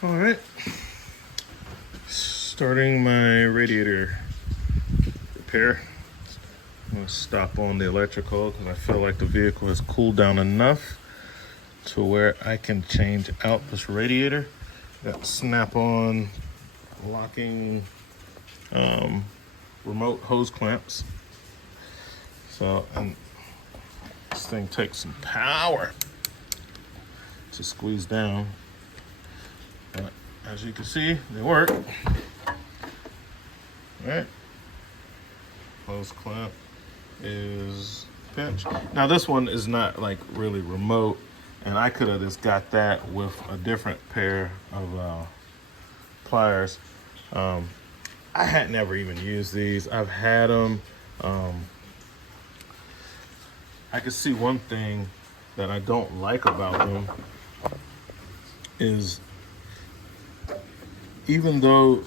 All right, starting my radiator repair. I'm gonna stop on the electrical because I feel like the vehicle has cooled down enough to where I can change out this radiator. Got snap-on locking remote hose clamps. So, and this thing takes some power to squeeze down. But as you can see, they work. All right. Hose clamp is pinched. Now this one is not like really remote, and I could have just got that with a different pair of pliers. I had never even used these. I've had them. I can see one thing that I don't like about them is even though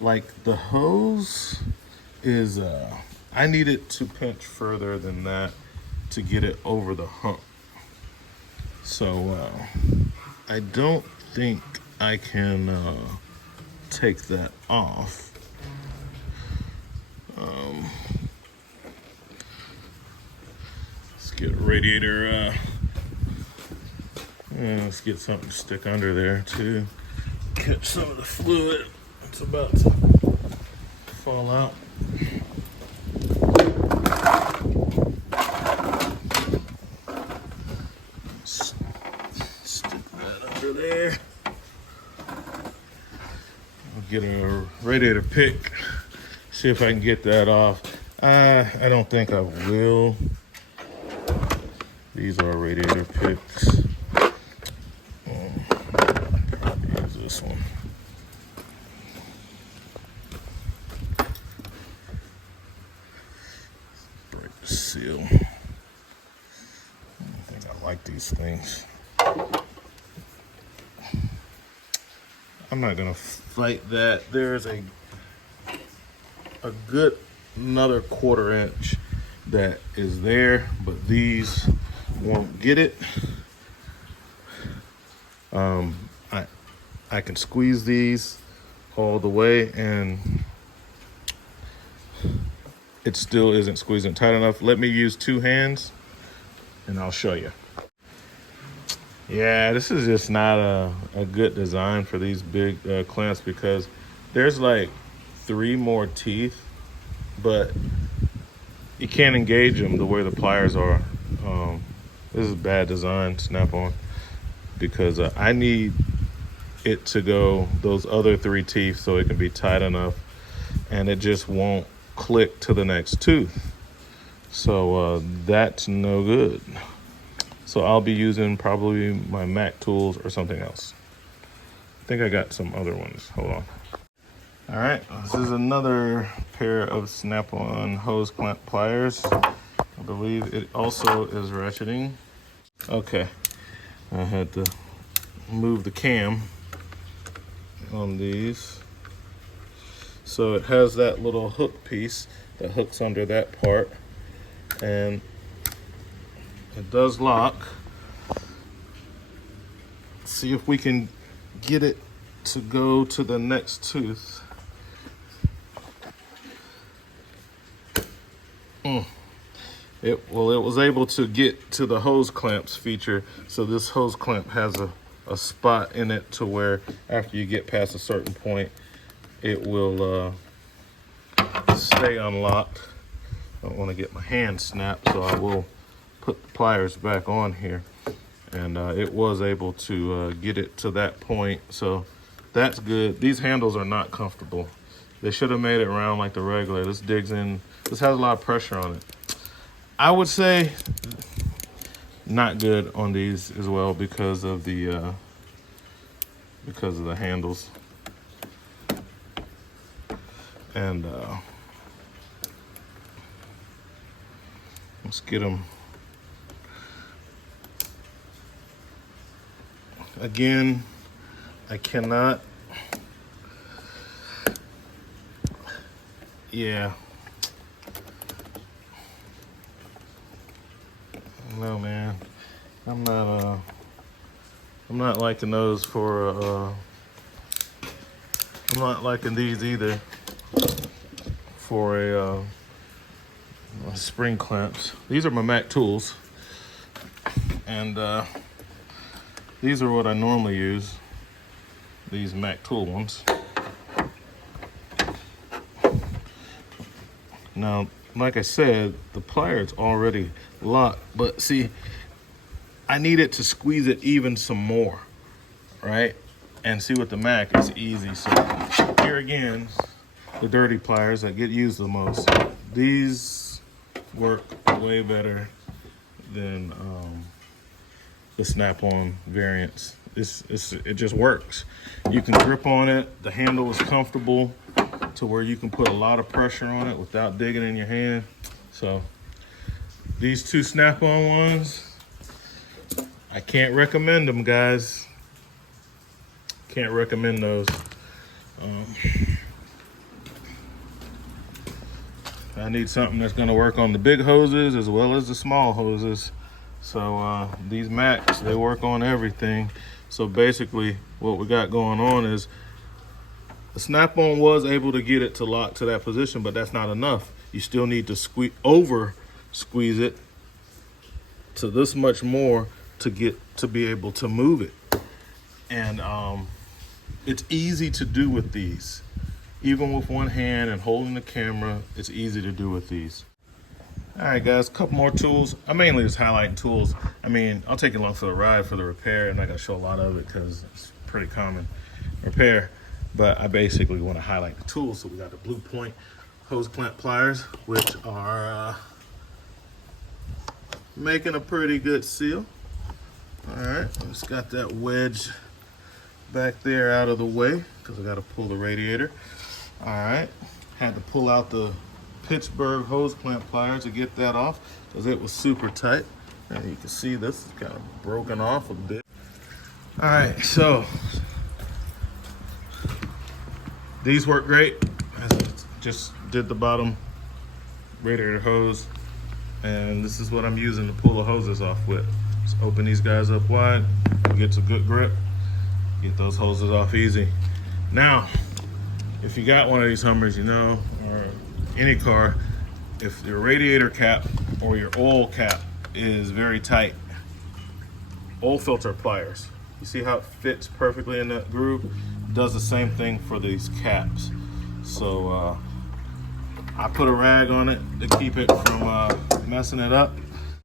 like the hose is I need it to pinch further than that to get it over the hump. So I don't think I can take that off. Let's get radiator let's get something to stick under there to catch some of the fluid. It's about to fall out. Stick that under there. I'll get a radiator pick, see if I can get that off. I don't think I will. These are radiator picks. Probably use this one. Break the seal. I think I like these things. I'm not gonna fight that. There's a good another 1/4 inch that is there, but these won't get it. I can squeeze these all the way and it still isn't squeezing tight enough. Let me use 2 hands and I'll show you. Yeah, this is just not a good design for these big clamps because there's like 3 more teeth, but you can't engage them the way the pliers are. This is bad design, Snap-on, because I need it to go those other 3 teeth so it can be tight enough and it just won't click to the next tooth. So that's no good. So I'll be using probably my Mac tools or something else. I think I got some other ones. Hold on. All right, this is another pair of Snap-on hose clamp pliers. I believe it also is ratcheting. Okay, I had to move the cam on these. So it has that little hook piece that hooks under that part, and it does lock. See if we can get it to go to the next tooth. It was able to get to the hose clamps feature. So this hose clamp has a spot in it to where after you get past a certain point, it will stay unlocked. I don't want to get my hand snapped, so I will put the pliers back on here. And it was able to get it to that point, so that's good. These handles are not comfortable. They should have made it round like the regular. This digs in, this has a lot of pressure on it. I would say not good on these as well because of the handles. And let's get them. Again, I cannot. Yeah. No, man. I'm not I'm not liking those for, I'm not liking these either for a spring clamps. These are my Mac tools, and these are what I normally use, these Mac tool ones. Now, like I said, the pliers already locked, but see, I needed to squeeze it even some more, right? And see, with the Mac, it's easy. So here again, the dirty pliers that get used the most. These work way better than the Snap-on variants. It just works. You can grip on it. The handle is comfortable to where you can put a lot of pressure on it without digging in your hand. So these two Snap-on ones, I can't recommend them, guys. Can't recommend those. I need something that's gonna work on the big hoses as well as the small hoses. So these Macs, they work on everything. So basically what we got going on is the Snap-on was able to get it to lock to that position, but that's not enough. You still need to squeeze it to this much more to get to be able to move it. And it's easy to do with these. Even with one hand and holding the camera, it's easy to do with these. All right, guys, a couple more tools. I mainly just highlighting tools. I mean, I'll take you along for the ride for the repair. I'm not gonna show a lot of it because it's pretty common repair, but I basically wanna highlight the tools. So we got the Blue Point hose clamp pliers, which are making a pretty good seal. All right, just got that wedge back there out of the way because I got to pull the radiator. All right, had to pull out the Pittsburgh hose clamp pliers to get that off because it was super tight. And you can see this is kind of broken off a bit. All right, so these work great. I just did the bottom radiator hose, and this is what I'm using to pull the hoses off with. Just open these guys up wide, get a good grip, get those hoses off easy. Now, if you got one of these Hummers, you know, or any car, if your radiator cap or your oil cap is very tight, oil filter pliers, you see how it fits perfectly in that groove? It does the same thing for these caps. So I put a rag on it to keep it from messing it up.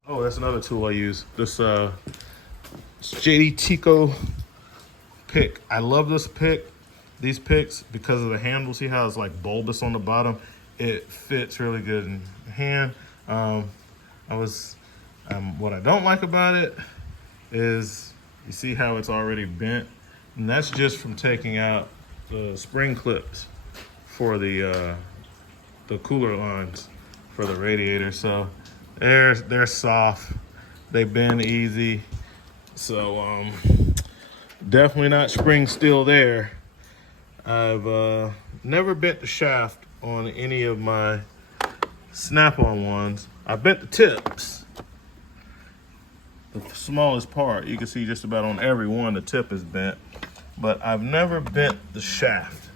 Oh, that's another tool I use. This JD Tico pick. I love this pick, these picks, because of the handle. See how it's like bulbous on the bottom? It fits really good in the hand. What I don't like about it is you see how it's already bent, and that's just from taking out the spring clips for the cooler lines for the radiator. So they're soft, they bend easy. So definitely not spring steel there. I've never bent the shaft on any of my Snap-on ones. I bent the tips, the smallest part. You can see just about on every one the tip is bent, but I've never bent the shaft.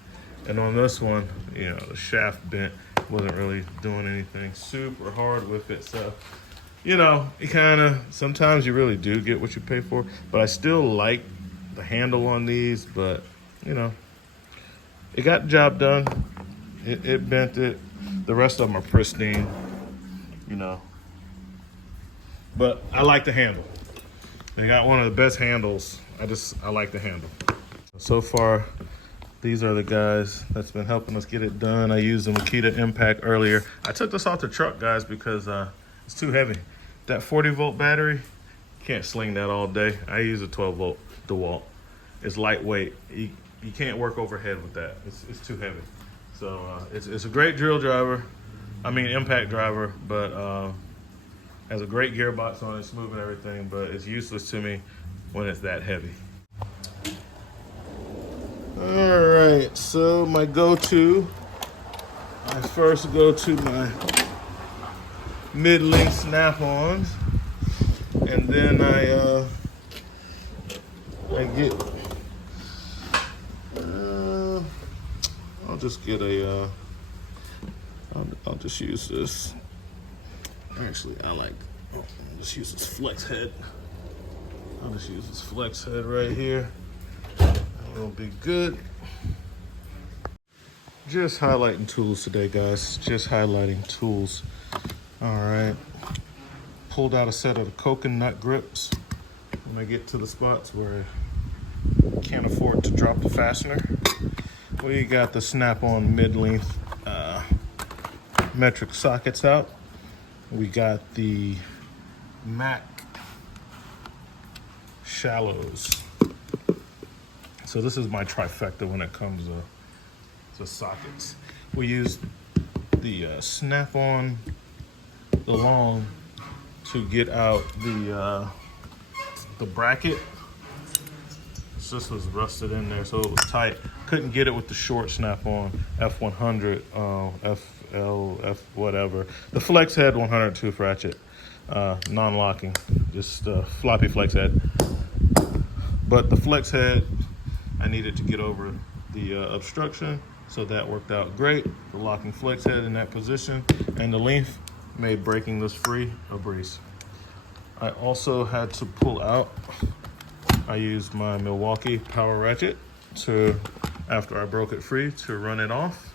And on this one, you know, the shaft bent, wasn't really doing anything super hard with it. So, you know, you kind of, sometimes you really do get what you pay for, but I still like the handle on these. But, you know, it got the job done. It bent it. The rest of them are pristine, you know. But I like the handle. They got one of the best handles. I like the handle. So far, these are the guys that's been helping us get it done. I used the Makita Impact earlier. I took this off the truck, guys, because it's too heavy. That 40-volt battery, can't sling that all day. I use a 12-volt DeWalt. It's lightweight. You can't work overhead with that. It's too heavy. So it's a great drill driver. I mean impact driver, but has a great gearbox on it, smooth and everything, but it's useless to me when it's that heavy. All right, so my go-to, I first go to my mid-length Snap-ons, and then I I get, I'll just get a, I'll just use this. Actually, I'll just use this flex head. I'll just use this flex head right here. It'll be good. Just highlighting tools today, guys. Just highlighting tools. All right. Pulled out a set of the coconut grips when I get to the spots where I can't afford to drop the fastener. We got the Snap-on mid-length metric sockets out. We got the Mac shallows. So this is my trifecta when it comes to sockets. We use the Snap-on, the long, to get out the bracket. This was rusted in there, so it was tight. Couldn't get it with the short Snap-on F100, FL, F whatever. The flex head 102 ratchet, non-locking, just floppy flex head. But the flex head, I needed to get over the obstruction, so that worked out great. The locking flex head in that position, and the length made breaking this free a breeze. I also had to pull out, I used my Milwaukee power ratchet after I broke it free, to run it off.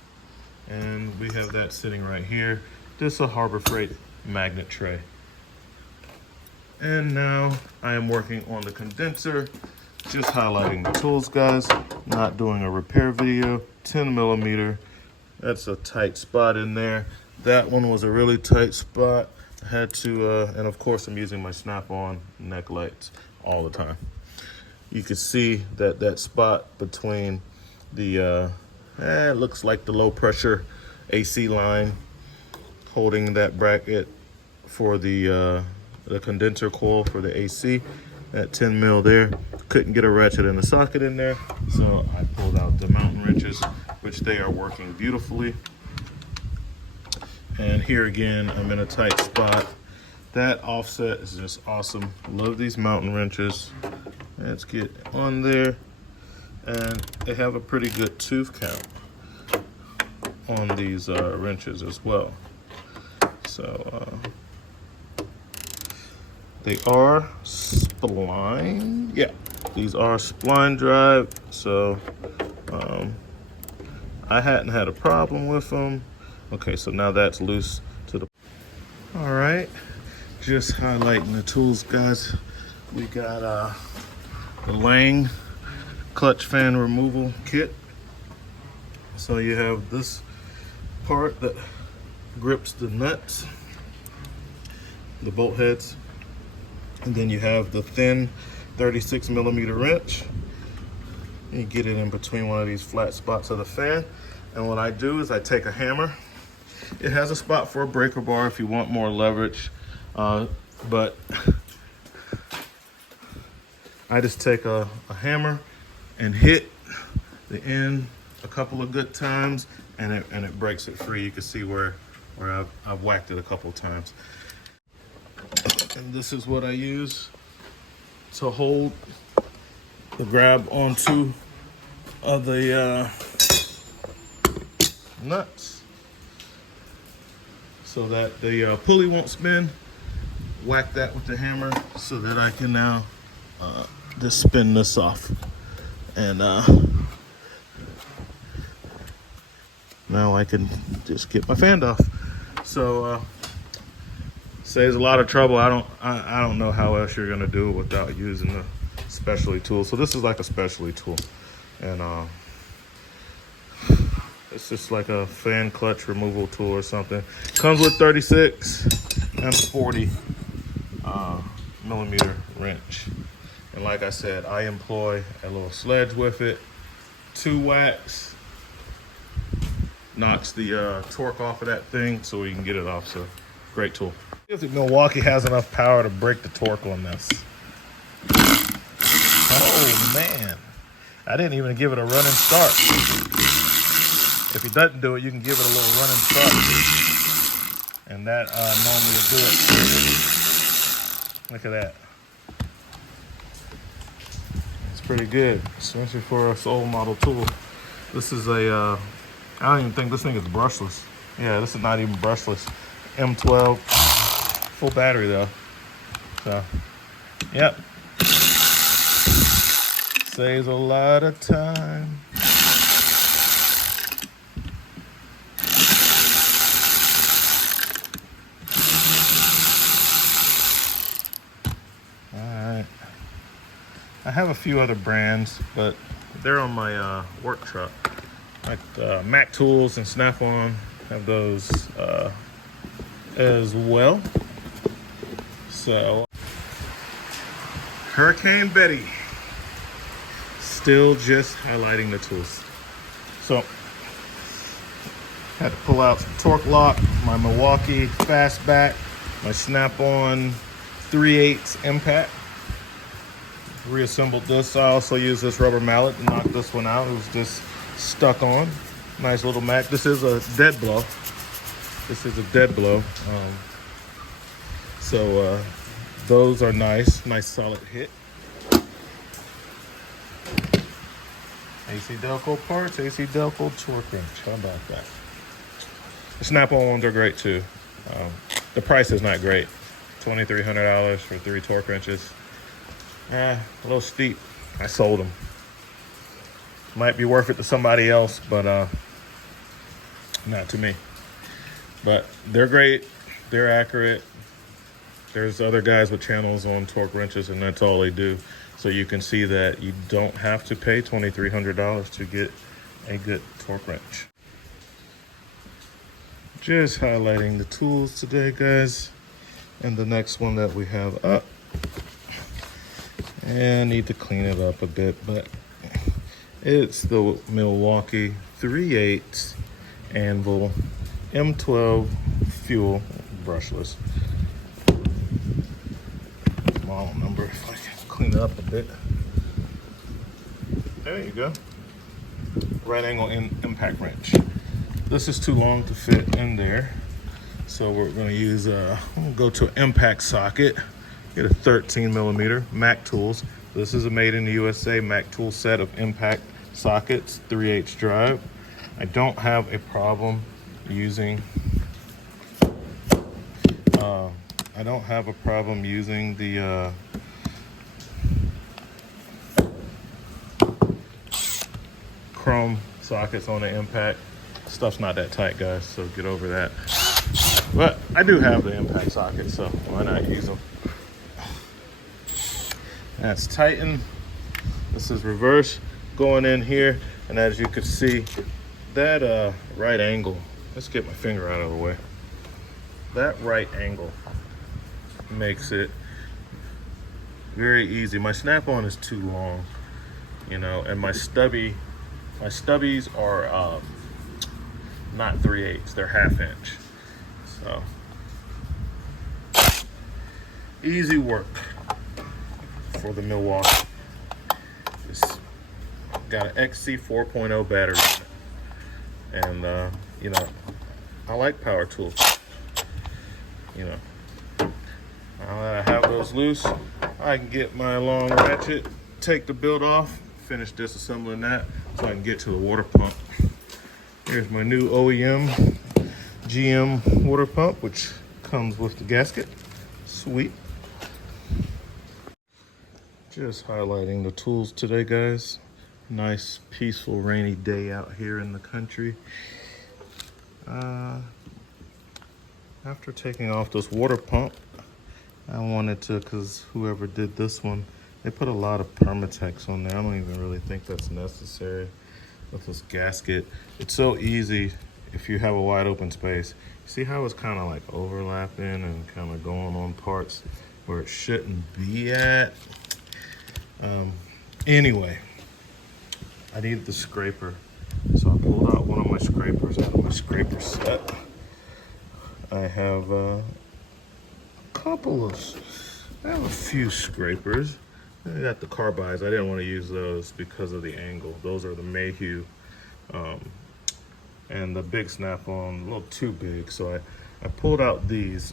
And we have that sitting right here. This is a Harbor Freight magnet tray. And now I am working on the condenser, just highlighting the tools, guys, not doing a repair video. 10 millimeter, that's a tight spot in there. That one was a really tight spot. I had to, and of course I'm using my Snap-on neck lights all the time. You can see that spot between the, it looks like the low pressure AC line holding that bracket for the condenser coil for the AC. That 10 mil there. Couldn't get a ratchet in the socket in there, so I pulled out the mountain wrenches, which they are working beautifully. And here again, I'm in a tight spot. That offset is just awesome. Love these mountain wrenches. Let's get on there. And they have a pretty good tooth count on these wrenches as well. So they are spline. Yeah, these are spline drive. So I hadn't had a problem with them. Okay, so now that's loose to the. All right, just highlighting the tools, guys. We got the Lang clutch fan removal kit. So you have this part that grips the nuts, the bolt heads, and then you have the thin 36 millimeter wrench. You get it in between one of these flat spots of the fan. And what I do is I take a hammer. It has a spot for a breaker bar if you want more leverage, but I just take a hammer and hit the end a couple of good times, and it breaks it free. You can see where I've whacked it a couple of times. And this is what I use to hold the grab onto of the nuts, so that the pulley won't spin. Whack that with the hammer so that I can now just spin this off. And now I can just get my fan off. So saves a lot of trouble. I don't know how else you're gonna do it without using the specialty tool. So this is like a specialty tool, and it's just like a fan clutch removal tool or something. Comes with 36 and 40 millimeter wrench. And like I said, I employ a little sledge with it. 2 whacks knocks the torque off of that thing so we can get it off. So great tool. If Milwaukee has enough power to break the torque on this. Oh man, I didn't even give it a running start. If he doesn't do it, you can give it a little running start, and that normally will do it. Look at that. Let's pretty good, especially for a old model tool. This is a, I don't even think this thing is brushless. Yeah, this is not even brushless. M12, full battery though. So, yep. Saves a lot of time. Alright. I have a few other brands, but they're on my work truck. Like Mac Tools and Snap-on have those as well. So, Hurricane Betty, still just highlighting the tools. So, had to pull out some Torque Lock, my Milwaukee Fastback, my Snap-on 3/8 impact. Reassembled this. I also used this rubber mallet to knock this one out. It was just stuck on. Nice little Mac. This is a dead blow. This is a dead blow. So those are nice. Nice solid hit. AC Delco parts, AC Delco torque wrench. How about that? The Snap-on ones are great too. The price is not great. $2,300 for 3 torque wrenches. A little steep. I sold them. Might be worth it to somebody else, but not to me. But they're great. They're accurate. There's other guys with channels on torque wrenches, and that's all they do. So you can see that you don't have to pay $2,300 to get a good torque wrench. Just highlighting the tools today, guys. And the next one that we have up. And I need to clean it up a bit, but it's the Milwaukee 3/8 Anvil M12 fuel brushless. Model number, if I can clean it up a bit. There you go. Right angle impact wrench. This is too long to fit in there, so we're going to use we'll go to an impact socket. Get a 13mm Mac Tools. This is a made in the USA Mac Tool set of impact sockets, 3/8 drive. I don't have a problem using the chrome sockets on the impact. Stuff's not that tight, guys, so get over that. But I do have the impact sockets, so why not use them? That's Titan. This is reverse going in here, and as you can see, that right angle. Let's get my finger out of the way. That right angle makes it very easy. My Snap-on is too long, you know, and my stubbies are not 3/8, they're 1/2 inch. So easy work for the Milwaukee. Just got an XC 4.0 battery in it. And you know, I like power tools. You know, now that I have those loose, I can get my long ratchet, take the build off, finish disassembling that so I can get to the water pump. Here's my new OEM GM water pump, which comes with the gasket. Sweet. Just highlighting the tools today, guys. Nice, peaceful, rainy day out here in the country. After taking off this water pump, I wanted to, because whoever did this one, they put a lot of Permatex on there. I don't even really think that's necessary with this gasket. It's so easy if you have a wide open space. See how it's kind of like overlapping and kind of going on parts where it shouldn't be at? Anyway, I needed the scraper, so I pulled out one of my scrapers out of my scraper set. I have a few scrapers. I got the carbides. I didn't want to use those because of the angle. Those are the Mayhew, and the big Snap-on, a little too big. So I pulled out these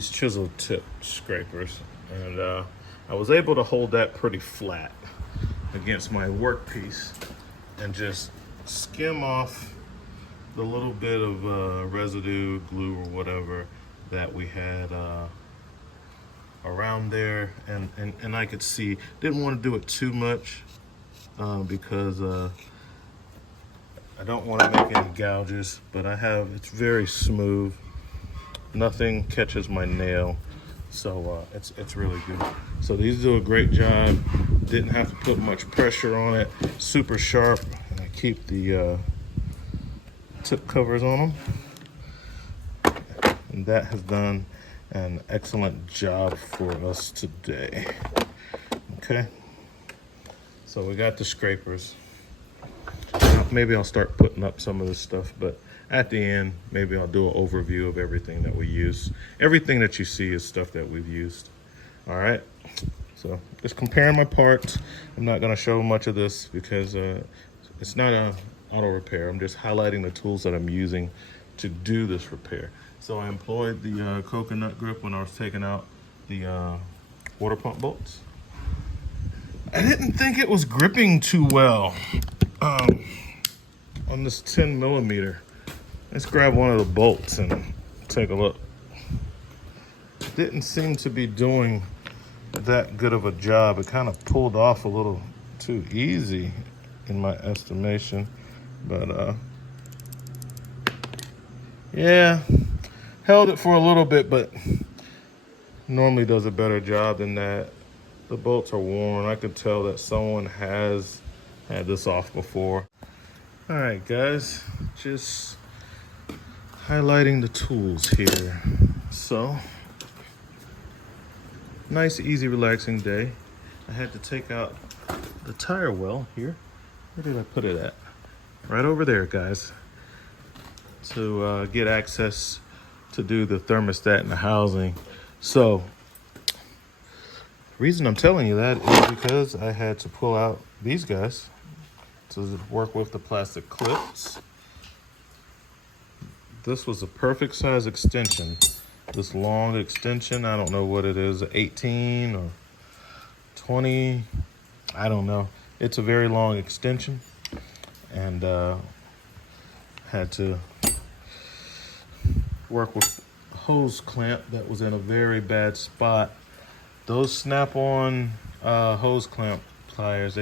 chisel tip scrapers, and I was able to hold that pretty flat. against my workpiece and just skim off the little bit of residue, glue or whatever that we had around there. And I could see, didn't want to do it too much because I don't want to make any gouges, but it's very smooth. Nothing catches my nail, so it's really good. So these do a great job. Didn't have to put much pressure on it. Super sharp. And I keep the tip covers on them, and that has done an excellent job for us today. Okay, so we got the scrapers. Maybe I'll start putting up some of this stuff, but at the end, maybe I'll do an overview of everything that we use. Everything that you see is stuff that we've used. All right, so just comparing my parts. I'm not gonna show much of this because it's not a auto repair. I'm just highlighting the tools that I'm using to do this repair. So I employed the coconut grip when I was taking out the water pump bolts. I didn't think it was gripping too well on this 10 millimeter. Let's grab one of the bolts and take a look. Didn't seem to be doing that good of a job. It kind of pulled off a little too easy in my estimation. But yeah, held it for a little bit, but normally does a better job than that. The bolts are worn. I could tell that someone has had this off before. All right, guys, just highlighting the tools here. So, nice, easy, relaxing day. I had to take out the tire well here. Where did I put it at? Right over there, guys. To get access to do the thermostat and the housing. So, the reason I'm telling you that is because I had to pull out these guys to work with the plastic clips. This was a perfect size extension. This long extension, I don't know what it is, 18 or 20, I don't know. It's a very long extension, and had to work with a hose clamp that was in a very bad spot. Those snap-on hose clamp pliers,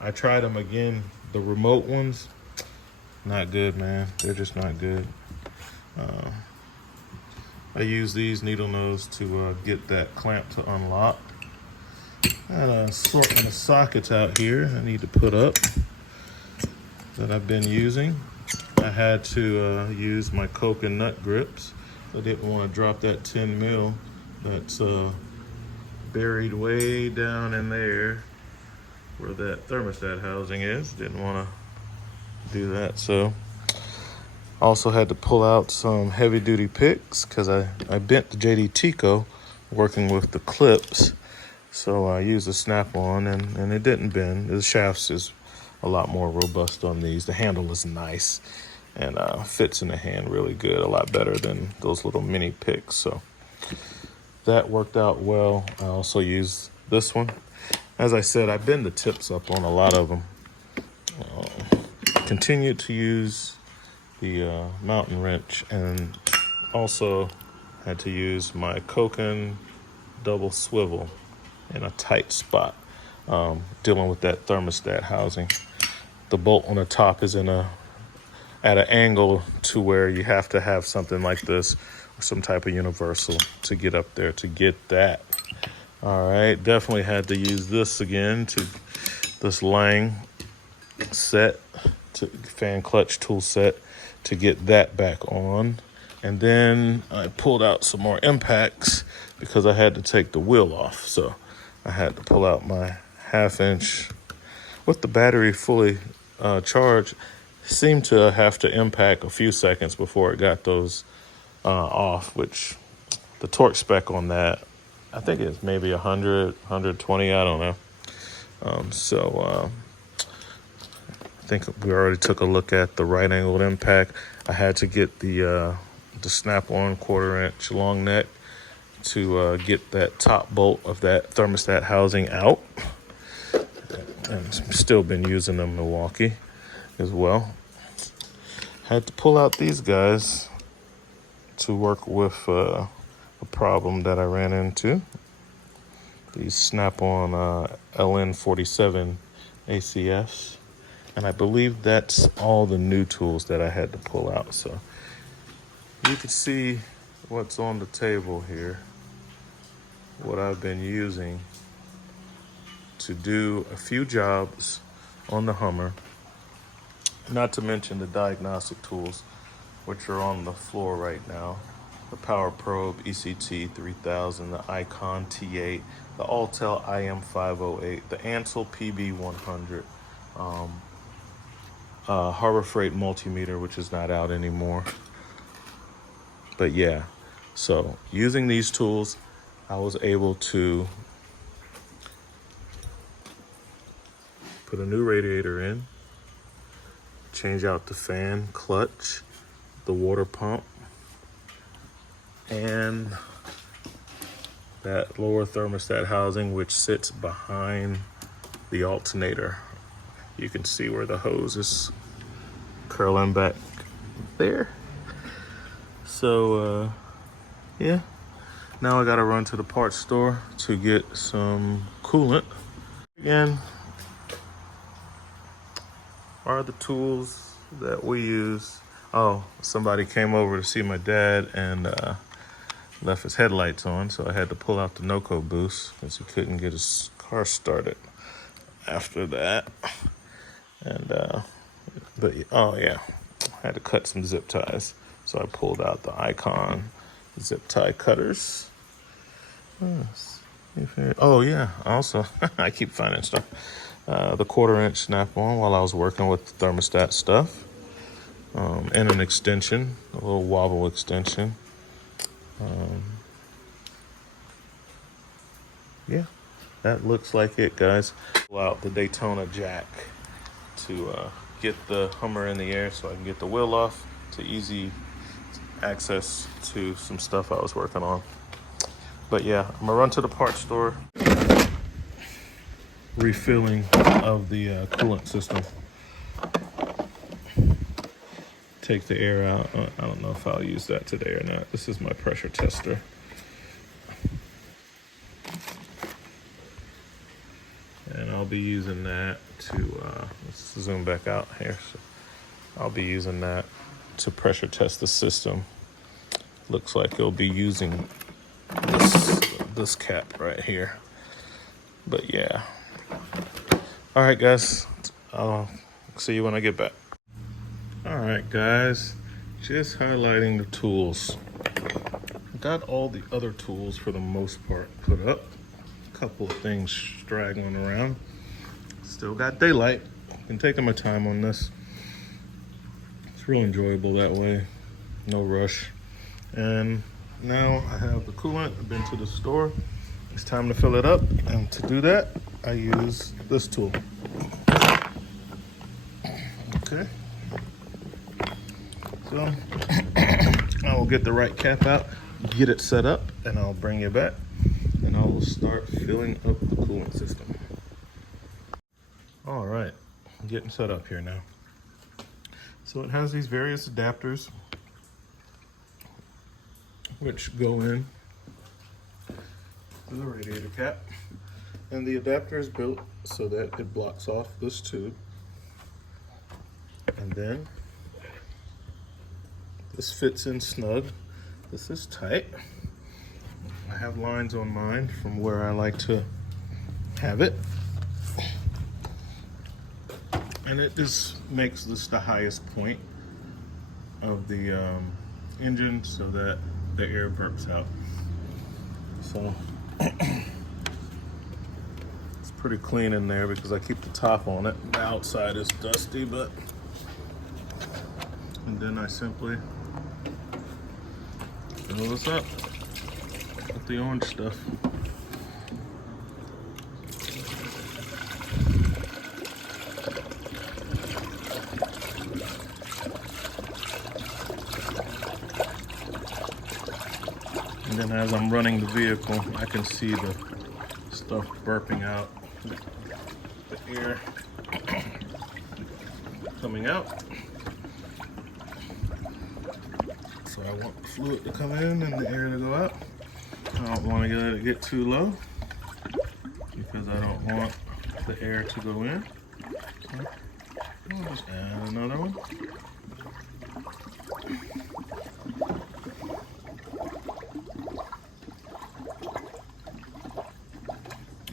I tried them again, the remote ones. Not good, man. They're just not good. I use these needle nose to get that clamp to unlock. I had an assortment of sockets out here I need to put up that I've been using. I had to use my coconut grips. I didn't want to drop that 10 mil that's buried way down in there where that thermostat housing is. Didn't want to do that. So also had to pull out some heavy duty picks because I bent the JD Tico working with the clips. So I used a snap-on and it didn't bend. The shafts is a lot more robust on these. The handle is nice and fits in the hand really good, a lot better than those little mini picks. So that worked out well. I also used this one. As I said, I bend the tips up on a lot of them. Continued to use the mountain wrench, and also had to use my Koken double swivel in a tight spot, dealing with that thermostat housing. The bolt on the top is at an angle to where you have to have something like this, or some type of universal to get up there to get that. All right, definitely had to use this again, this Lang set, fan clutch tool set, to get that back on. And then I pulled out some more impacts because I had to take the wheel off. So I had to pull out my 1/2 inch with the battery fully charged. Seemed to have to impact a few seconds before it got those off, which the torque spec on that, I think it's maybe 100, 120, I don't know. I think we already took a look at the right angled impact. I had to get the snap-on 1/4 inch long neck to get that top bolt of that thermostat housing out. and still been using them in Milwaukee as well. Had to pull out these guys to work with a problem that I ran into. These Snap-on LN47 ACFs. And I believe that's all the new tools that I had to pull out. So you can see what's on the table here, what I've been using to do a few jobs on the Hummer, not to mention the diagnostic tools, which are on the floor right now. The Power Probe ECT 3000, the Icon T8, the Autel IM508, the Ansel PB100, Harbor Freight multimeter, which is not out anymore. But yeah, so using these tools, I was able to put a new radiator in, change out the fan clutch, the water pump, and that lower thermostat housing, which sits behind the alternator. You can see where the hose is curling back there. So yeah, now I gotta run to the parts store to get some coolant. Again, are the tools that we use. Oh, somebody came over to see my dad and left his headlights on, so I had to pull out the Noco boost because he couldn't get his car started after that. And but oh yeah, I had to cut some zip ties, so I pulled out the Icon zip tie cutters. Oh yeah, also I keep finding stuff. The 1/4-inch Snap-on while I was working with the thermostat stuff, and an extension, a little wobble extension. Yeah, that looks like it, guys. Pull out the Daytona jack to get the Hummer in the air so I can get the wheel off, to easy access to some stuff I was working on. But yeah, I'm gonna run to the parts store. Refilling of the coolant system. Take the air out. I don't know if I'll use that today or not. This is my pressure tester. And I'll be using that to, let's zoom back out here. So I'll be using that to pressure test the system. Looks like it'll be using this cap right here. But yeah. All right, guys. I'll see you when I get back. All right, guys. Just highlighting the tools. Got all the other tools for the most part put up. A couple of things straggling around. Still got daylight. Been taking my time on this. It's real enjoyable that way. No rush. And now I have the coolant. I've been to the store. It's time to fill it up. And to do that, I use this tool. Okay. So I will get the right cap out, get it set up, and I'll bring you back. And I will start filling up the coolant system. All right, I'm getting set up here now. So it has these various adapters which go in to the radiator cap. And the adapter is built so that it blocks off this tube. And then this fits in snug. This is tight. I have lines on mine from where I like to have it. And it just makes this the highest point of the engine so that the air burps out. So it's pretty clean in there because I keep the top on it. The outside is dusty, but and then I simply fill this up with the orange stuff. And then as I'm running the vehicle, I can see the stuff burping out, the air coming out. So I want the fluid to come in and the air to go out. I don't want to let it get too low because I don't want the air to go in. So I'll just add another one.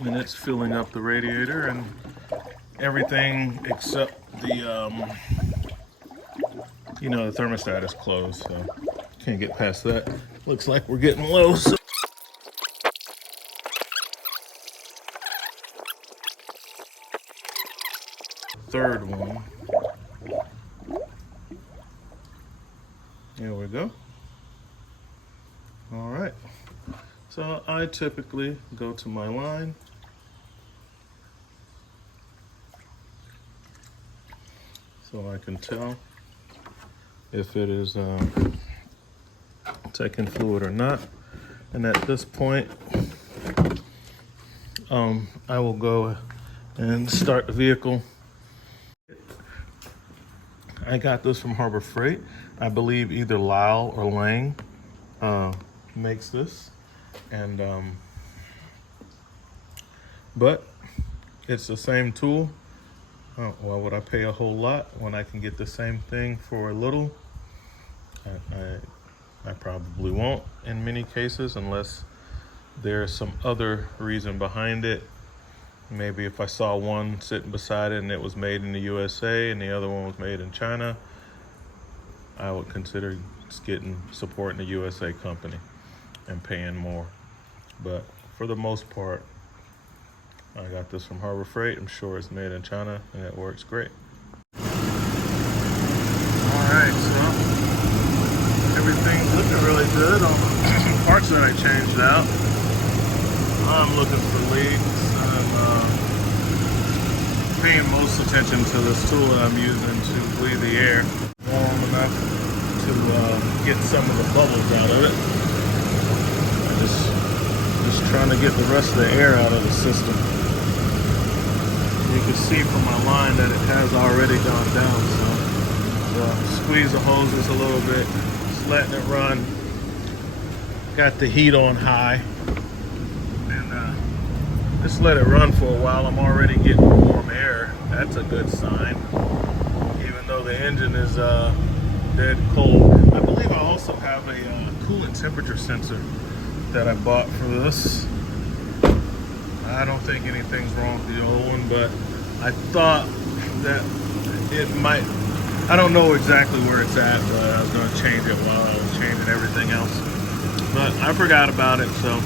And it's filling up the radiator and everything except the, you know, the thermostat is closed, so can't get past that. Looks like we're getting low. So third one. There we go. All right. So I typically go to my line. So I can tell if it is taking fluid or not. And at this point, I will go and start the vehicle. I got this from Harbor Freight. I believe either Lyle or Lang makes this. And but it's the same tool. Why would I pay a whole lot when I can get the same thing for a little? I probably won't in many cases unless there's some other reason behind it. Maybe if I saw one sitting beside it and it was made in the USA and the other one was made in China, I would consider supporting the USA company and paying more. But for the most part, I got this from Harbor Freight. I'm sure it's made in China and it works great. All right, so everything's looking really good on the parts that I changed out. I'm looking for leaks. I'm paying most attention to this tool that I'm using to bleed the air warm enough to get some of the bubbles out of it. Just trying to get the rest of the air out of the system. You can see from my line that it has already gone down, so squeeze the hoses a little bit, just letting it run. Got the heat on high, and just let it run for a while. I'm already getting warm air. That's a good sign, even though the engine is dead cold. I believe I also have a coolant temperature sensor that I bought for this. I don't think anything's wrong with the old one, but I thought that it might, I don't know exactly where it's at, but I was going to change it while I was changing everything else. But I forgot about it, so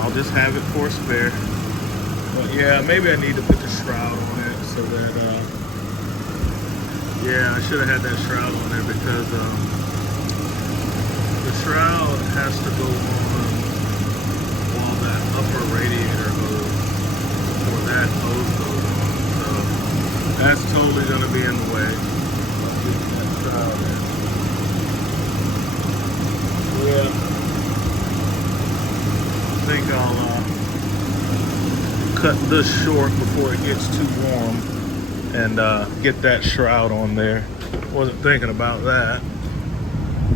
I'll just have it for spare. But yeah, maybe I need to put the shroud on it so that, yeah, I should have had that shroud on there because the shroud has to go on while that upper radiator goes, or that hose goes on. So that's totally going to be in the way of getting that shroud in. Yeah, I think I'll cut this short before it gets too warm and get that shroud on there. Wasn't thinking about that.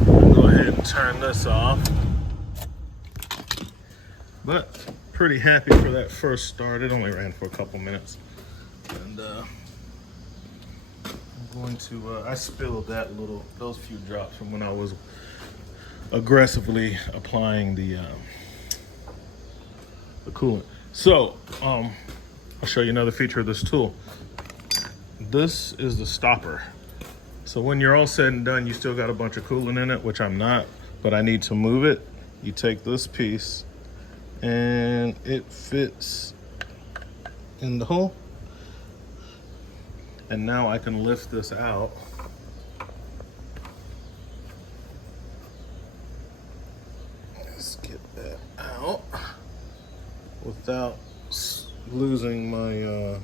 I'll go ahead and turn this off. But pretty happy for that first start. It only ran for a couple minutes. And I'm going to, I spilled those few drops from when I was aggressively applying the coolant. So, I'll show you another feature of this tool. This is the stopper. So when you're all said and done, you still got a bunch of coolant in it, which I'm not, but I need to move it. You take this piece and it fits in the hole. And now I can lift this out. Let's get that out without losing my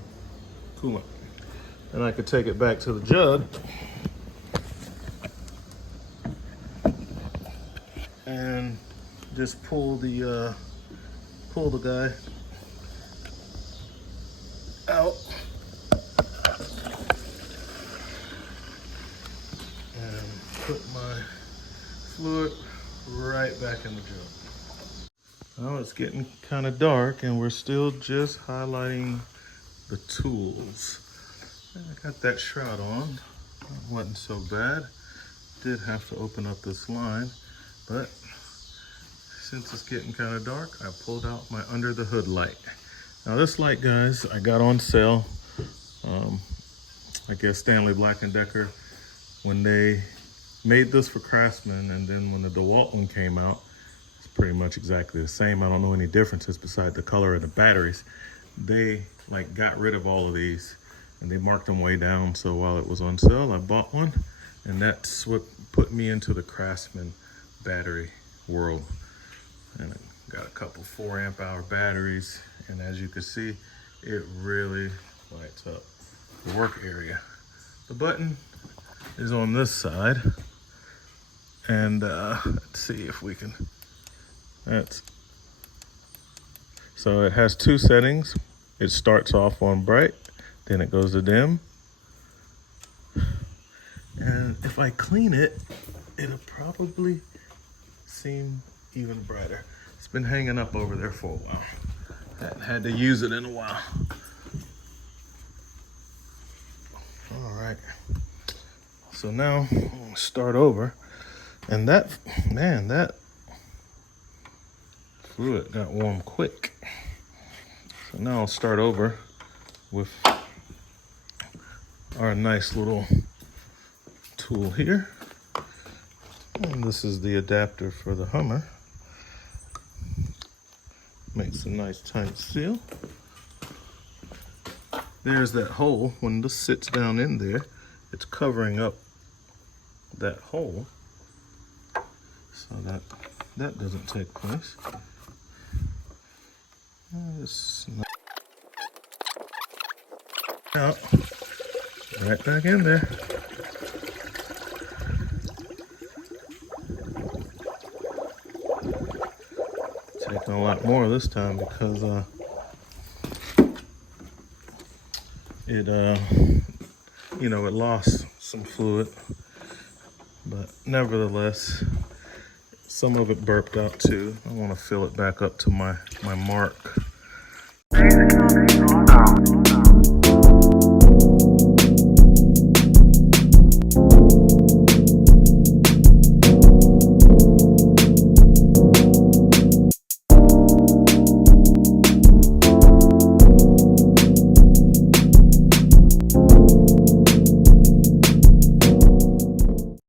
coolant. And I could take it back to the jug and just pull the guy out. And put my fluid right back in the jug. Well, it's getting kind of dark and we're still just highlighting the tools. I got that shroud on. It wasn't so bad. Did have to open up this line, but since it's getting kind of dark, I pulled out my under the hood light. Now this light, guys, I got on sale. I guess Stanley Black & Decker, when they made this for Craftsman, and then when the DeWalt one came out, it's pretty much exactly the same. I don't know any differences beside the color of the batteries. They like got rid of all of these and they marked them way down. So while it was on sale, I bought one, and that's what put me into the Craftsman battery world. And I got a couple 4 amp-hour batteries, and as you can see, it really lights up the work area. The button is on this side, and let's see if we can, so it has 2 settings. It starts off on bright, then it goes to dim. And if I clean it, it'll probably seem even brighter. It's been hanging up over there for a while. Hadn't had to use it in a while. All right. So now I'm gonna start over. And that, man, that fluid got warm quick. So now I'll start over with our nice little tool here. And this is the adapter for the Hummer. Makes a nice tight seal. There's that hole. When this sits down in there, it's covering up that hole so that that doesn't take place. Out, right back in there. Taking a lot more this time because it you know, it lost some fluid, but nevertheless some of it burped out too. I want to fill it back up to my mark.